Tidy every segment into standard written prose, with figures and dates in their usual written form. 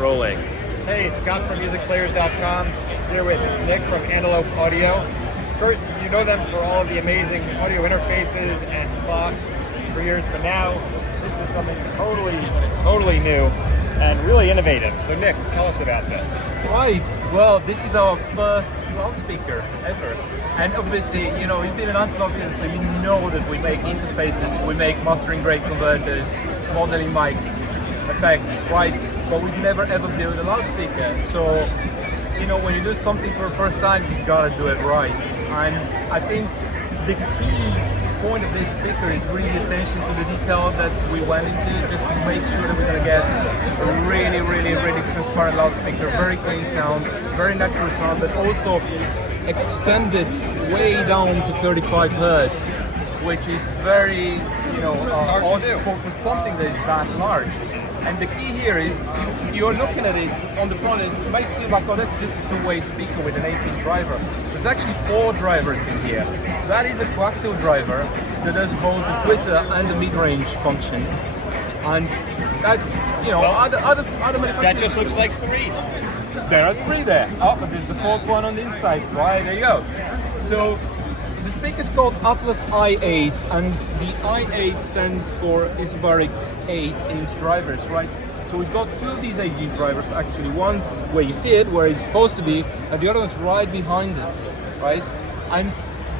rolling. Hey, Scott from musicplayers.com, here with Nick from Antelope Audio. First, you know them for all of the amazing audio interfaces and clocks for years, but now this is something totally new and really innovative. So Nick, tell us about this. Right, well, this is our first loudspeaker ever. And obviously, you know, you've been an Antelope user, so you know that we make interfaces, we make mastering grade converters, modeling mics, effects, right? But we've never ever built a loudspeaker. So, you know, when you do something for the first time, you gotta do it right. And I think the key point of this speaker is really attention to the detail that we went into, just to make sure that we're gonna get a really transparent loudspeaker, very clean sound, very natural sound, but also extended way down to 35 hertz, which is very, you know, odd for something that is that large. And the key here is, you're looking at it on the front, it might seem like, oh, that's just a two-way speaker with an 18 driver. There's actually 4 drivers in here. So that is a coaxial driver that does both the Twitter and the mid-range function. And that's, you know, other manufacturers. That just looks like 3. There are 3 there. Oh, but there's the 4th one on the inside. Right, there you go. So the speaker is called Atlas i8, and the i8 stands for isobaric 8-inch drivers, right? So we've got 2 of these 8-inch drivers actually. One's where you see it, where it's supposed to be, and the other one's right behind it, right? And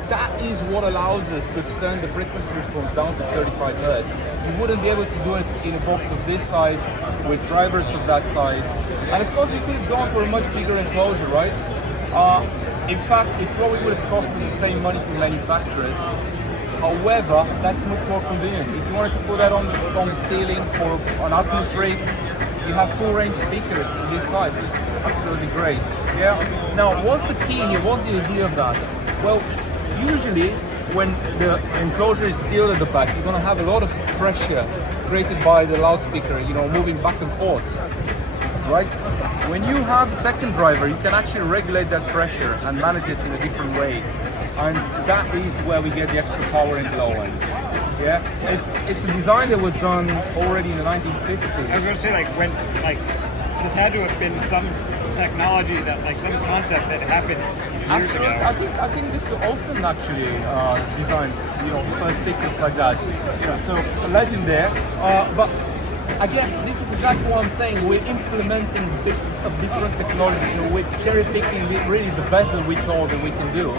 that is what allows us to extend the frequency response down to 35 hertz. You wouldn't be able to do it in a box of this size with drivers of that size. And of course, we could have gone for a much bigger enclosure, right? In fact, it probably would have cost us the same money to manufacture it. However, that's much more convenient. If you wanted to put that on the ceiling for an Atmos rig, you have full range speakers in this size. It's just absolutely great. Yeah. Now, what's the key here? What's the idea of that? Well, usually when the enclosure is sealed at the back, you're going to have a lot of pressure created by the loudspeaker, you know, moving back and forth, right? When you have the second driver, you can actually regulate that pressure and manage it in a different way. And that is where we get the extra power in the low end. Yeah, it's a design that was done already in the 1950s. I was going to say, this had to have been some technology that, some concept that happened years ago. I think this is Olsen actually designed, you know, first speakers like that. You know, so a legend there. But I guess this is exactly what I'm saying. We're implementing bits of different technologies. So we're cherry picking really the best that we thought that we can do.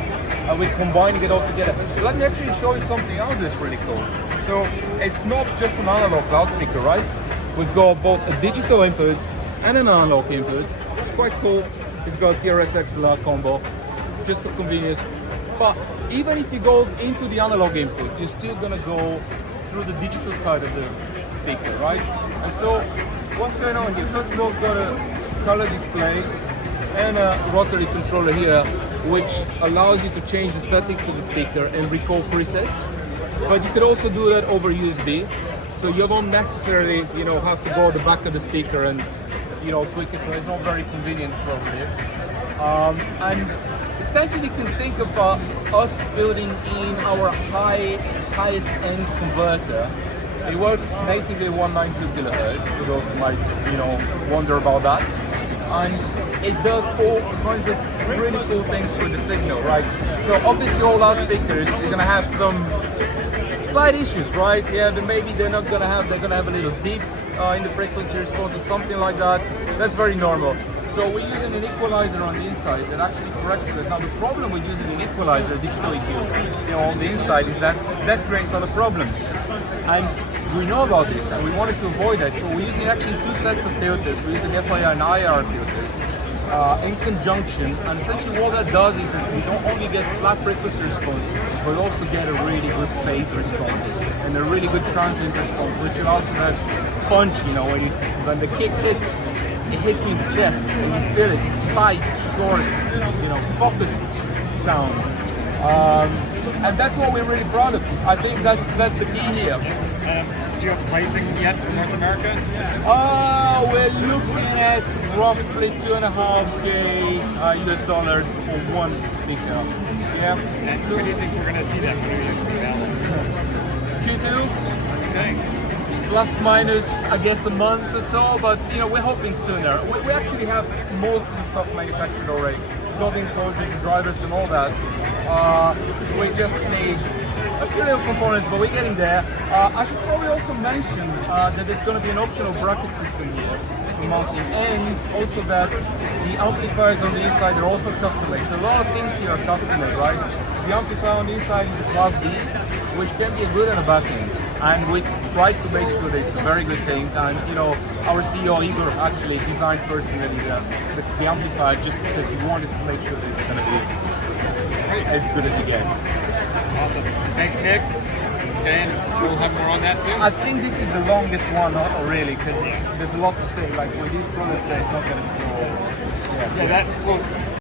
And we're combining it all together. So let me actually show you something else that's really cool. So it's not just an analog loudspeaker, right? We've got both a digital input and an analog input. It's quite cool. It's got TRS XLR combo, just for convenience. But even if you go into the analog input, you're still gonna go through the digital side of the speaker, right? And so what's going on here? First of all, we've got a color display and a rotary controller here, which allows you to change the settings of the speaker and recall presets. But you could also do that over USB, so you don't necessarily, you know, have to go to the back of the speaker and, you know, tweak it. It's not very convenient probably. And essentially, you can think of us building in our highest end converter. It works natively 192 kilohertz, for those who might, you know, wonder about that. And it does all kinds of really cool things with the signal, right? So obviously all loudspeakers, you're gonna have some slight issues, right? Yeah, but maybe they're gonna have a little dip in the frequency response or something like that. That's very normal. So we're using an equalizer on the inside that actually corrects it. Now the problem with using an equalizer, digital EQ, you know, on the inside is that creates other problems. And we know about this and we wanted to avoid that. So we're using actually 2 sets of filters. We're using FIR and IR filters in conjunction. And essentially what that does is that we don't only get flat frequency response, but also get a really good phase response and a really good transient response, which allows for that punch, you know, when the kick hits, it hits you in the chest and you feel it. It's tight, short, you know, focused sound. And that's what we're really proud of. I think that's the key here. Do you have pricing yet for North America? We're looking at roughly $2.5K US dollars for one speaker. Yeah. And so when do you think we're going to see that? When are you going to be available? Q2. Okay. plus minus, I guess, a month or so, but you know, we're hoping sooner. We actually have most of the stuff manufactured already. Got the enclosures, drivers and all that. We just need a few little components, but we're getting there. I should probably also mention that there's going to be an optional bracket system here for mounting, and also that the amplifiers on the inside are also custom made. So a lot of things here are custom made, right? The amplifier on the inside is a Class D, which can be a good and a bad thing. And we try to make sure that it's a very good thing. And you know, our CEO Igor actually designed personally the amplifier just because he wanted to make sure that it's going to be as good as it gets. Awesome. Thanks, Nick. And we'll have more on that soon. I think this is the longest one, not really, because there's a lot to say. Like with these products, it's not going to be so. Yeah, that. Well,